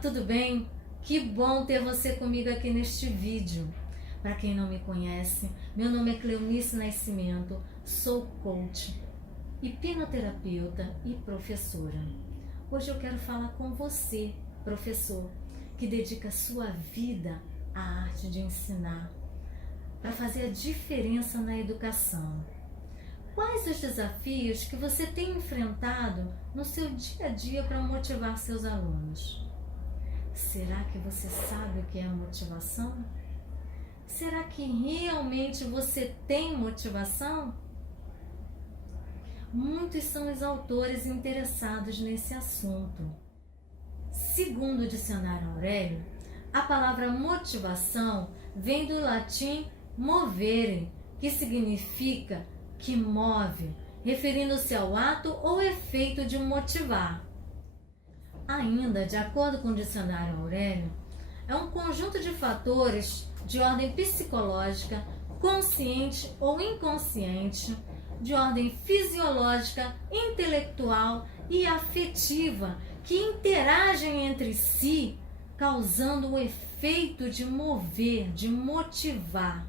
tudo bem? Que bom ter você comigo aqui neste vídeo. Para quem não me conhece, meu nome é Cleonice Nascimento, sou coach, hipnoterapeuta e professora. Hoje eu quero falar com você, professor, que dedica sua vida à arte de ensinar, para fazer a diferença na educação. Quais os desafios que você tem enfrentado no seu dia a dia para motivar seus alunos? Será que você sabe o que é motivação? Será que realmente você tem motivação? Muitos são os autores interessados nesse assunto. Segundo o dicionário Aurélio, a palavra motivação vem do latim movere, que significa que move, referindo-se ao ato ou efeito de motivar. Ainda, de acordo com o dicionário Aurélio, é um conjunto de fatores de ordem psicológica, consciente ou inconsciente, de ordem fisiológica, intelectual e afetiva, que interagem entre si, causando o efeito de mover, de motivar.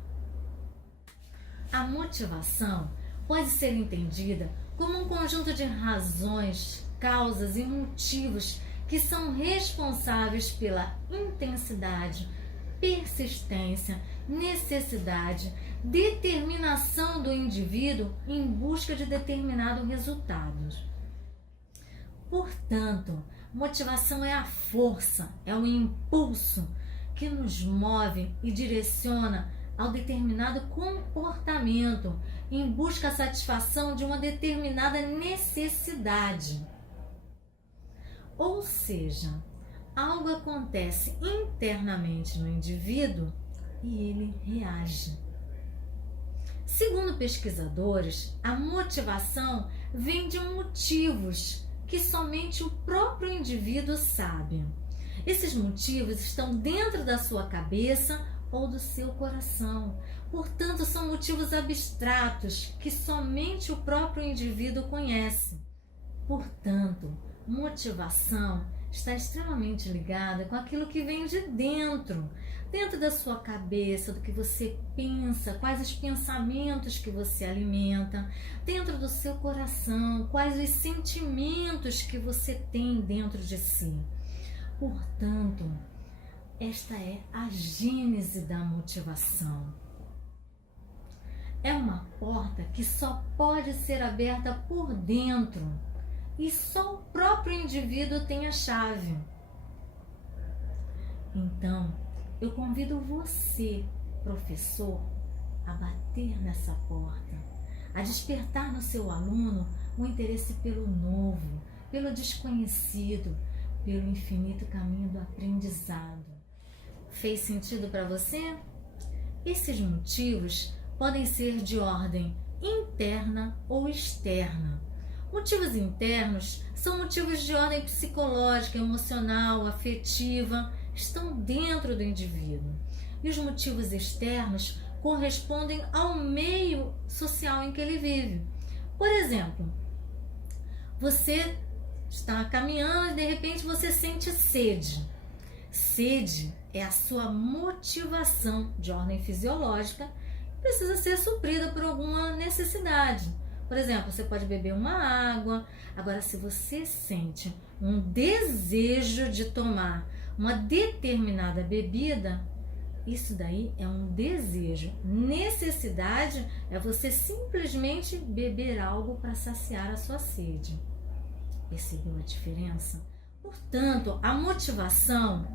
A motivação pode ser entendida como um conjunto de razões, causas e motivos que são responsáveis pela intensidade, persistência, necessidade, determinação do indivíduo em busca de determinado resultado. Portanto, motivação é a força, é o impulso que nos move e direciona ao determinado comportamento em busca da satisfação de uma determinada necessidade. Ou seja, algo acontece internamente no indivíduo e ele reage. Segundo pesquisadores, a motivação vem de motivos que somente o próprio indivíduo sabe. Esses motivos estão dentro da sua cabeça ou do seu coração. Portanto, são motivos abstratos que somente o próprio indivíduo conhece. Portanto, motivação está extremamente ligada com aquilo que vem de dentro da sua cabeça, do que você pensa, quais os pensamentos que você alimenta, dentro do seu coração, quais os sentimentos que você tem dentro de si. Portanto, esta é a gênese da motivação. É uma porta que só pode ser aberta por dentro e só o próprio indivíduo tem a chave. Então, eu convido você, professor, a bater nessa porta, a despertar no seu aluno o interesse pelo novo, pelo desconhecido, pelo infinito caminho do aprendizado. Fez sentido para você? Esses motivos podem ser de ordem interna ou externa. Motivos internos são motivos de ordem psicológica, emocional, afetiva, estão dentro do indivíduo. E os motivos externos correspondem ao meio social em que ele vive. Por exemplo, você está caminhando e de repente você sente sede. Sede é a sua motivação de ordem fisiológica, precisa ser suprida por alguma necessidade. Por exemplo, você pode beber uma água. Agora, se você sente um desejo de tomar uma determinada bebida, isso daí é um desejo. Necessidade é você simplesmente beber algo para saciar a sua sede. Percebeu a diferença? Portanto, a motivação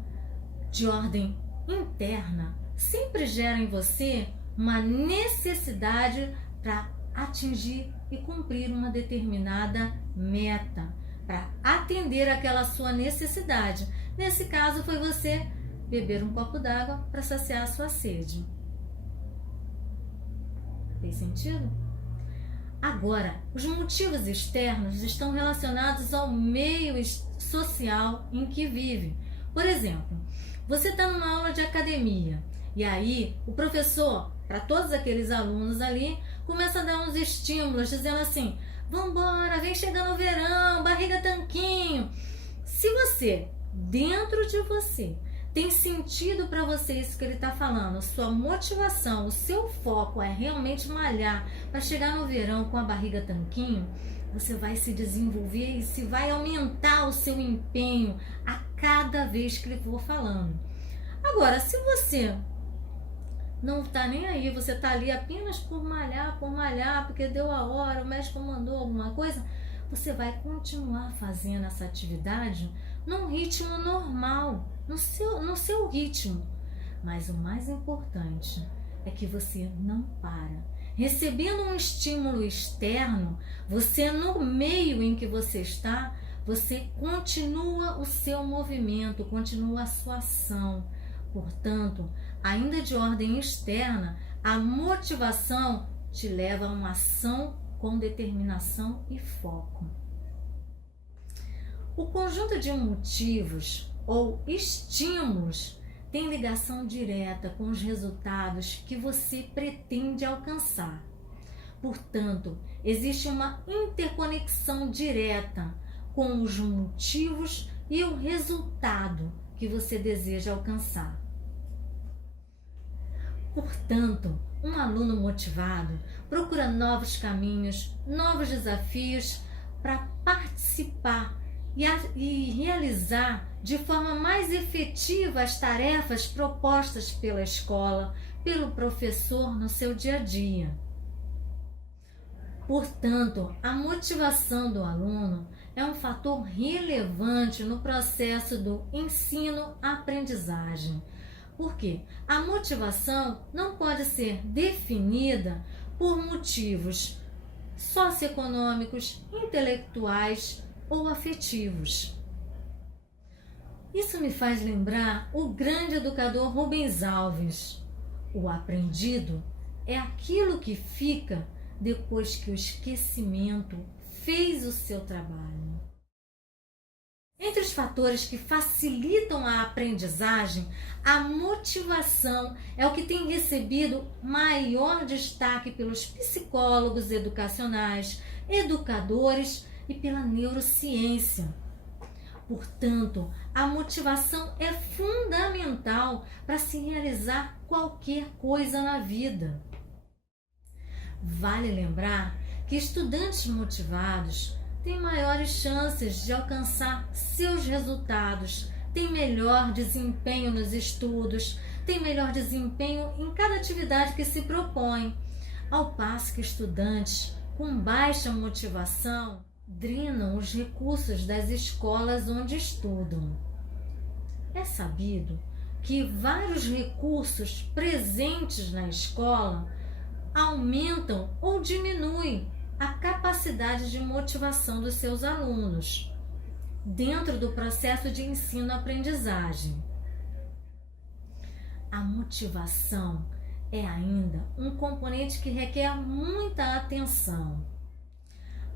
de ordem interna sempre gera em você uma necessidade para atingir e cumprir uma determinada meta, para atender aquela sua necessidade. Nesse caso, foi você beber um copo d'água para saciar a sua sede. Tem sentido? Agora, os motivos externos estão relacionados ao meio social em que vive. Por exemplo, você está numa aula de academia e aí o professor, para todos aqueles alunos ali, começa a dar uns estímulos, dizendo assim: vambora, vem chegando o verão, barriga tanquinho. Se você dentro de você tem sentido para você isso que ele está falando, sua motivação, o seu foco é realmente malhar para chegar no verão com a barriga tanquinho, você vai se desenvolver e se vai aumentar o seu empenho a cada vez que ele for falando. Agora, se você não está nem aí, você está ali apenas por malhar, porque deu a hora, o médico mandou alguma coisa, você vai continuar fazendo essa atividade num ritmo normal, no seu ritmo. Mas o mais importante é que você não para. Recebendo um estímulo externo, você no meio em que você está, você continua o seu movimento, continua a sua ação. Portanto, ainda de ordem externa, a motivação te leva a uma ação com determinação e foco. O conjunto de motivos ou estímulos tem ligação direta com os resultados que você pretende alcançar. Portanto, existe uma interconexão direta com os motivos e o resultado que você deseja alcançar. Portanto, um aluno motivado procura novos caminhos, novos desafios para participar e realizar de forma mais efetiva as tarefas propostas pela escola, pelo professor no seu dia a dia. Portanto, a motivação do aluno é um fator relevante no processo do ensino-aprendizagem. Porque a motivação não pode ser definida por motivos socioeconômicos, intelectuais ou afetivos. Isso me faz lembrar o grande educador Rubens Alves. O aprendido é aquilo que fica depois que o esquecimento fez o seu trabalho. Entre os fatores que facilitam a aprendizagem, a motivação é o que tem recebido maior destaque pelos psicólogos educacionais, educadores e pela neurociência. Portanto, a motivação é fundamental para se realizar qualquer coisa na vida. Vale lembrar que estudantes motivados têm maiores chances de alcançar seus resultados, têm melhor desempenho nos estudos, têm melhor desempenho em cada atividade que se propõe, ao passo que estudantes com baixa motivação drenam os recursos das escolas onde estudam. É sabido que vários recursos presentes na escola aumentam ou diminuem a capacidade de motivação dos seus alunos dentro do processo de ensino-aprendizagem. A motivação é ainda um componente que requer muita atenção.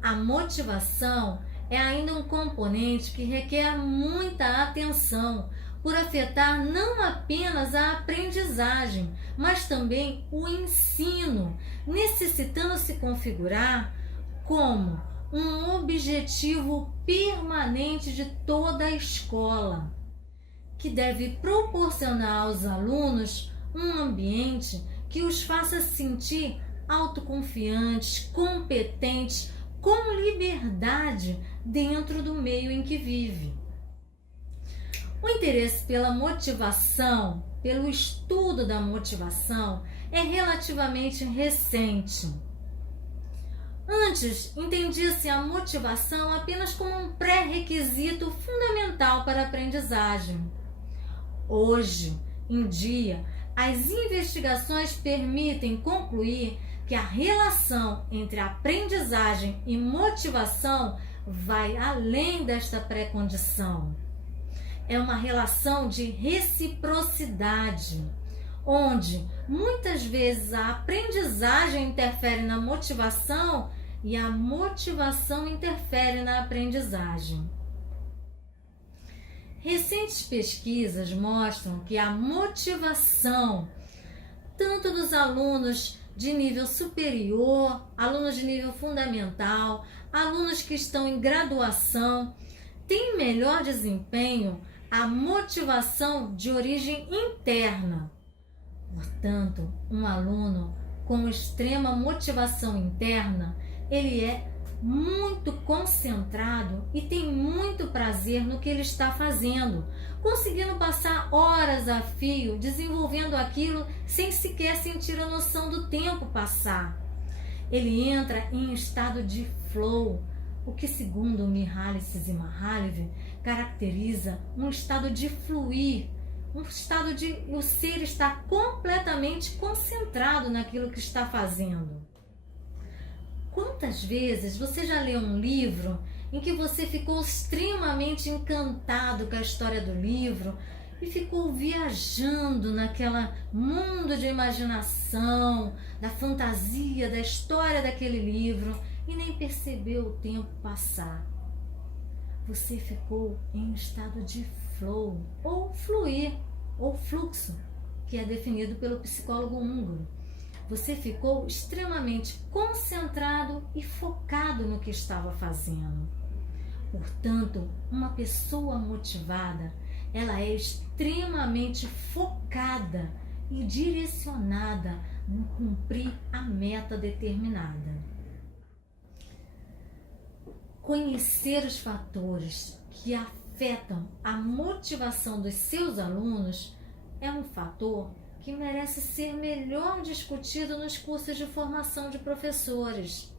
A motivação é ainda um componente que requer muita atenção por afetar não apenas a aprendizagem, mas também o ensino, necessitando se configurar como um objetivo permanente de toda a escola, que deve proporcionar aos alunos um ambiente que os faça sentir autoconfiantes, competentes, com liberdade dentro do meio em que vive. O interesse pela motivação, pelo estudo da motivação, é relativamente recente. Antes, entendia-se a motivação apenas como um pré-requisito fundamental para a aprendizagem. Hoje em dia, as investigações permitem concluir que a relação entre aprendizagem e motivação vai além desta pré-condição. É uma relação de reciprocidade, onde muitas vezes a aprendizagem interfere na motivação e a motivação interfere na aprendizagem. Recentes pesquisas mostram que a motivação, tanto dos alunos de nível superior, alunos de nível fundamental, alunos que estão em graduação, tem melhor desempenho a motivação de origem interna. Portanto, um aluno com extrema motivação interna, ele é muito concentrado e tem muito prazer no que ele está fazendo, conseguindo passar horas a fio desenvolvendo aquilo sem sequer sentir a noção do tempo passar. Ele entra em estado de flow, o que, segundo Mihaly Csikszentmihalyi, caracteriza um estado de fluir, um estado de o ser estar completamente concentrado naquilo que está fazendo. Quantas vezes você já leu um livro em que você ficou extremamente encantado com a história do livro e ficou viajando naquele mundo de imaginação, da fantasia, da história daquele livro e nem percebeu o tempo passar? Você ficou em estado de flow, ou fluir, ou fluxo, que é definido pelo psicólogo húngaro. Você ficou extremamente concentrado e focado no que estava fazendo. Portanto, uma pessoa motivada, ela é extremamente focada e direcionada em cumprir a meta determinada. Conhecer os fatores que afetam a motivação dos seus alunos é um fator que merece ser melhor discutido nos cursos de formação de professores.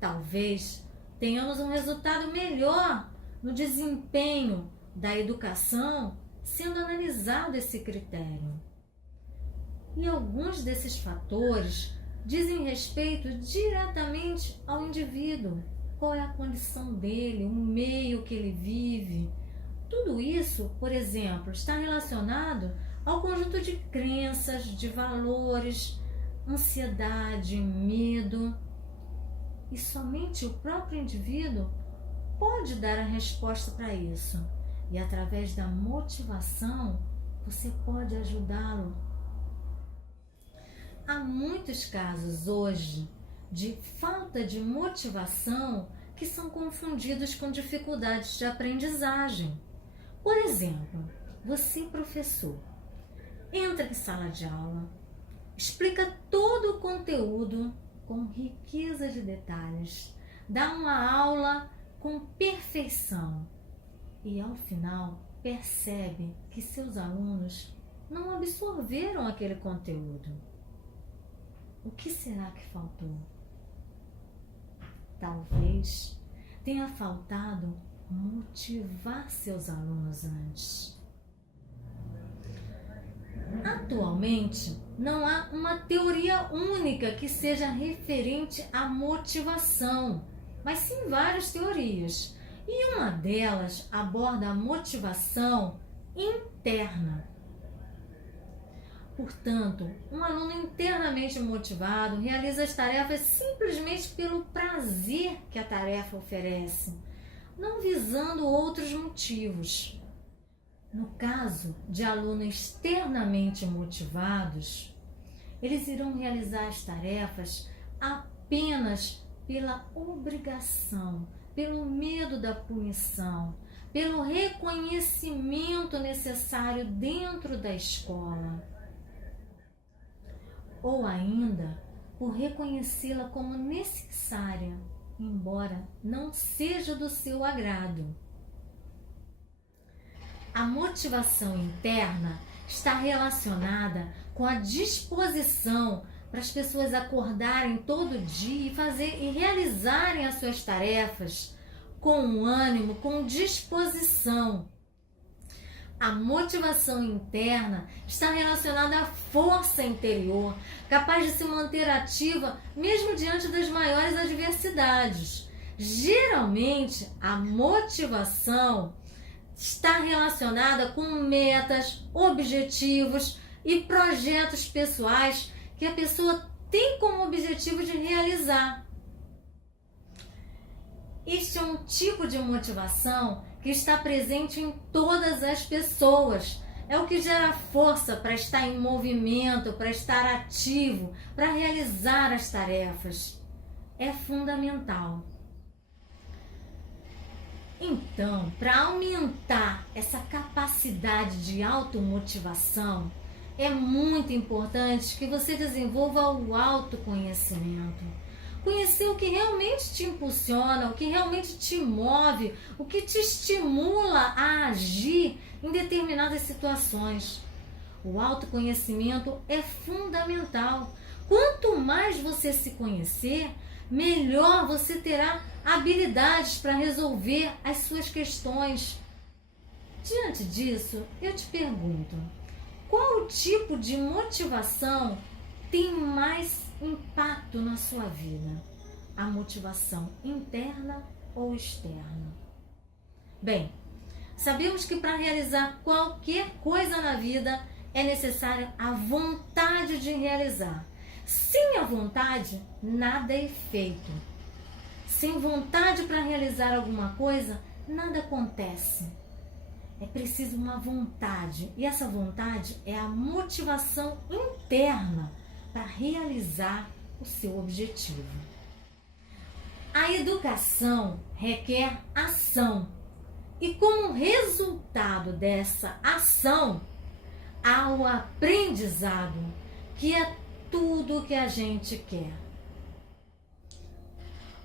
Talvez tenhamos um resultado melhor no desempenho da educação sendo analisado esse critério. E alguns desses fatores dizem respeito diretamente ao indivíduo. Qual é a condição dele, o meio que ele vive. Tudo isso, por exemplo, está relacionado ao conjunto de crenças, de valores, ansiedade, medo. E somente o próprio indivíduo pode dar a resposta para isso. E através da motivação, você pode ajudá-lo. Há muitos casos hoje de falta de motivação que são confundidos com dificuldades de aprendizagem. Por exemplo, você, professor, entra em sala de aula, explica todo o conteúdo com riqueza de detalhes, dá uma aula com perfeição e, ao final, percebe que seus alunos não absorveram aquele conteúdo. O que será que faltou? Talvez tenha faltado motivar seus alunos antes. Atualmente, não há uma teoria única que seja referente à motivação, mas sim várias teorias. E uma delas aborda a motivação interna. Portanto, um aluno internamente motivado realiza as tarefas simplesmente pelo prazer que a tarefa oferece, não visando outros motivos. No caso de alunos externamente motivados, eles irão realizar as tarefas apenas pela obrigação, pelo medo da punição, pelo reconhecimento necessário dentro da escola, ou ainda por reconhecê-la como necessária, embora não seja do seu agrado. A motivação interna está relacionada com a disposição para as pessoas acordarem todo dia e realizarem as suas tarefas com ânimo, com disposição. A motivação interna está relacionada à força interior, capaz de se manter ativa mesmo diante das maiores adversidades. Geralmente, a motivação está relacionada com metas, objetivos e projetos pessoais que a pessoa tem como objetivo de realizar. Este é um tipo de motivação que está presente em todas as pessoas. É o que gera força para estar em movimento, para estar ativo, para realizar as tarefas. É fundamental. Então, para aumentar essa capacidade de automotivação, é muito importante que você desenvolva o autoconhecimento. Conhecer o que realmente te impulsiona, o que realmente te move, o que te estimula a agir em determinadas situações. O autoconhecimento é fundamental. Quanto mais você se conhecer, melhor você terá habilidades para resolver as suas questões. Diante disso, eu te pergunto, qual tipo de motivação tem mais impacto na sua vida? A motivação interna ou externa? Bem, sabemos que para realizar qualquer coisa na vida é necessária a vontade de realizar. Sem a vontade, nada é feito. Sem vontade para realizar alguma coisa, nada acontece. É preciso uma vontade, e essa vontade é a motivação interna para realizar o seu objetivo. A educação requer ação, e como resultado dessa ação, há o aprendizado, que é tudo o que a gente quer.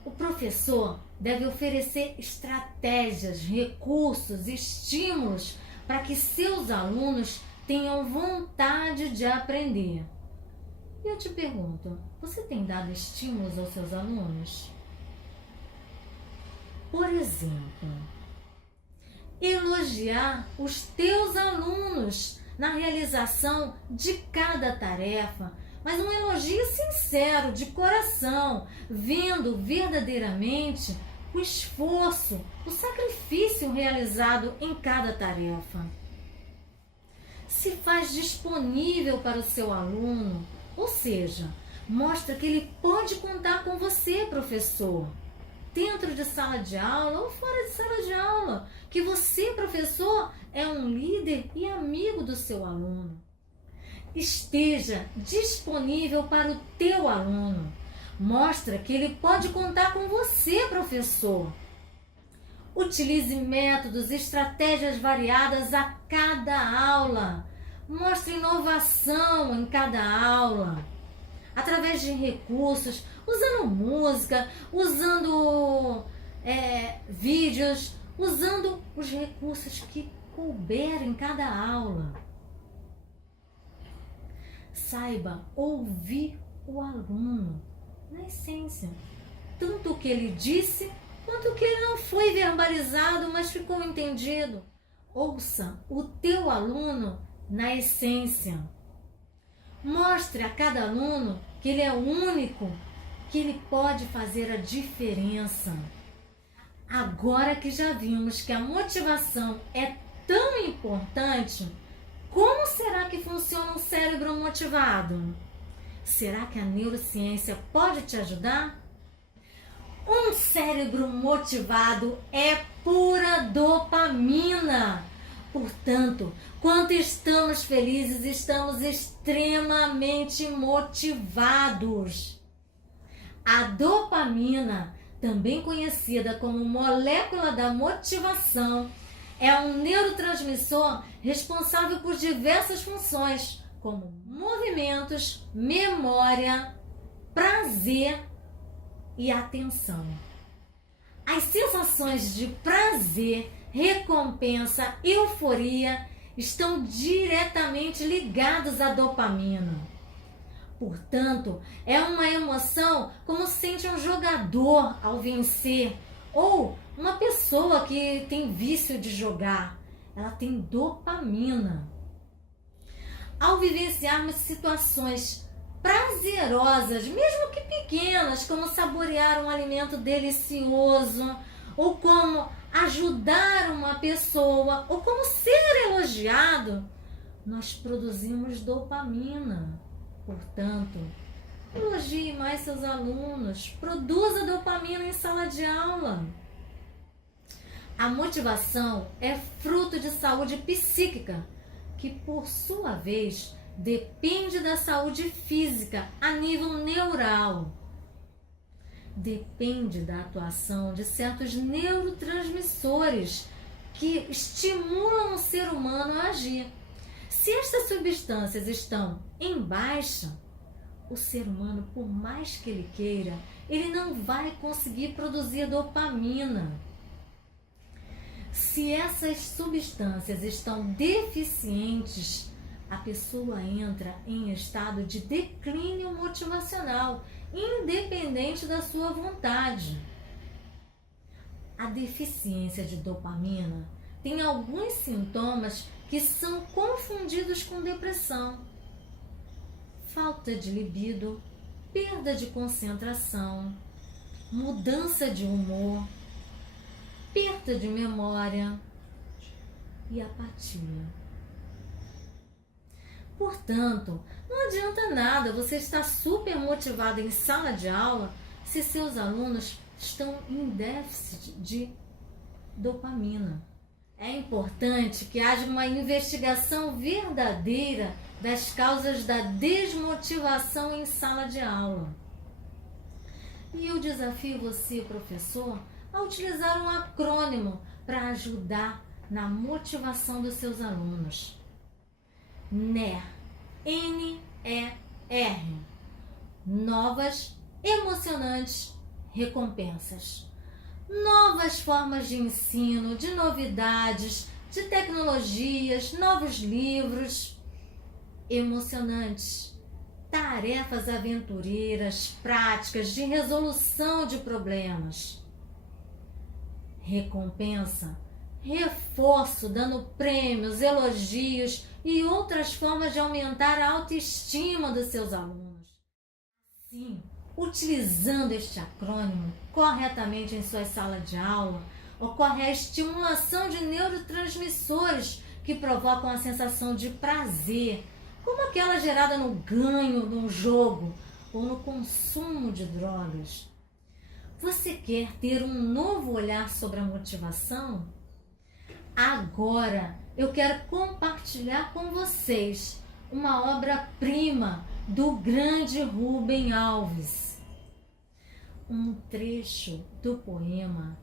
O professor deve oferecer estratégias, recursos, estímulos para que seus alunos tenham vontade de aprender. E eu te pergunto, você tem dado estímulos aos seus alunos? Por exemplo, elogiar os teus alunos na realização de cada tarefa, mas um elogio sincero, de coração, vendo verdadeiramente o esforço, o sacrifício realizado em cada tarefa. Se faz disponível para o seu aluno, ou seja, mostra que ele pode contar com você, professor, dentro de sala de aula ou fora de sala de aula, que você, professor, é um líder e amigo do seu aluno. Esteja disponível para o teu aluno. Mostra que ele pode contar com você, professor. Utilize métodos e estratégias variadas a cada aula. Mostre inovação em cada aula. Através de recursos, usando música, usando vídeos, usando os recursos que couberem em cada aula. Saiba ouvir o aluno, na essência, tanto o que ele disse, quanto o que ele não foi verbalizado, mas ficou entendido. Ouça o teu aluno na essência. Mostre a cada aluno que ele é único, que ele pode fazer a diferença. Agora que já vimos que a motivação é tão importante, como será que funciona um cérebro motivado? Será que a neurociência pode te ajudar? Um cérebro motivado é pura dopamina. Portanto, quando estamos felizes, estamos extremamente motivados. A dopamina, também conhecida como molécula da motivação, é um neurotransmissor responsável por diversas funções, como movimentos, memória, prazer e atenção. As sensações de prazer, recompensa, euforia estão diretamente ligadas à dopamina. Portanto, é uma emoção como sente um jogador ao vencer ou uma pessoa que tem vício de jogar. Ela tem dopamina. Ao vivenciarmos situações prazerosas, mesmo que pequenas, como saborear um alimento delicioso, ou como ajudar uma pessoa, ou como ser elogiado, nós produzimos dopamina. Portanto, elogie mais seus alunos, produza dopamina em sala de aula. A motivação é fruto de saúde psíquica, que por sua vez depende da saúde física a nível neural. depende da atuação de certos neurotransmissores que estimulam o ser humano a agir. Se estas substâncias estão em baixa, o ser humano, por mais que ele queira, ele não vai conseguir produzir dopamina. Se essas substâncias estão deficientes, a pessoa entra em estado de declínio motivacional, independente da sua vontade. A deficiência de dopamina tem alguns sintomas que são confundidos com depressão. Falta de libido, perda de concentração, mudança de humor, perda de memória e apatia. Portanto, não adianta nada você estar super motivado em sala de aula se seus alunos estão em déficit de dopamina. É importante que haja uma investigação verdadeira das causas da desmotivação em sala de aula. E eu desafio você, professor, a utilizar um acrônimo para ajudar na motivação dos seus alunos. NER, N-E-R, novas, emocionantes recompensas. Novas formas de ensino, de novidades, de tecnologias, novos livros emocionantes, tarefas aventureiras, práticas de resolução de problemas. Recompensa, reforço, dando prêmios, elogios e outras formas de aumentar a autoestima dos seus alunos. Sim, utilizando este acrônimo corretamente em sua sala de aula, ocorre a estimulação de neurotransmissores que provocam a sensação de prazer, como aquela gerada no ganho num jogo ou no consumo de drogas. Você quer ter um novo olhar sobre a motivação? Agora eu quero compartilhar com vocês uma obra-prima do grande Rubem Alves. Um trecho do poema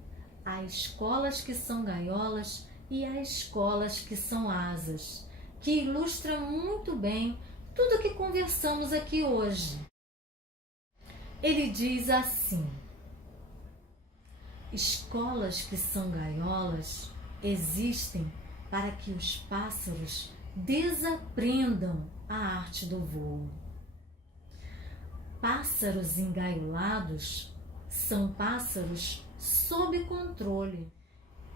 Há escolas que são gaiolas e há escolas que são asas, que ilustra muito bem tudo o que conversamos aqui hoje. Ele diz assim: escolas que são gaiolas existem para que os pássaros desaprendam a arte do voo. Pássaros engaiolados são pássaros sob controle.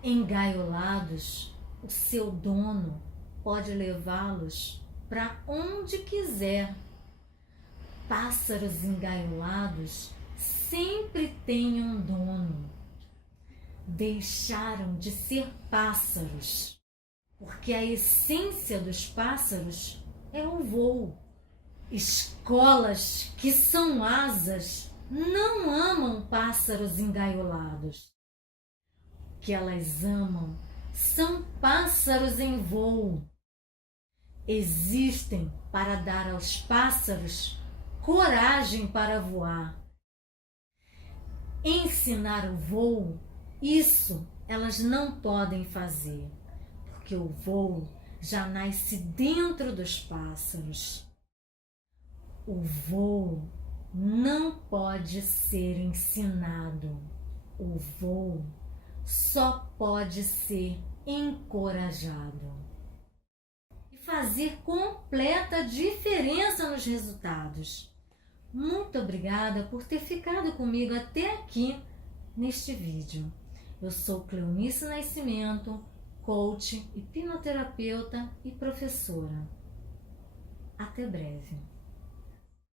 Engaiolados, o seu dono pode levá-los para onde quiser. Pássaros engaiolados sempre têm um dono. Deixaram de ser pássaros, porque a essência dos pássaros é o voo. Escolas que são asas não amam pássaros engaiolados. O que elas amam são pássaros em voo. Existem para dar aos pássaros coragem para voar. Ensinar o voo, isso elas não podem fazer, porque o voo já nasce dentro dos pássaros. O voo não pode ser ensinado. O voo só pode ser encorajado e fazer completa diferença nos resultados. Muito obrigada por ter ficado comigo até aqui neste vídeo. Eu sou Cleonice Nascimento, coach, hipnoterapeuta e professora. Até breve.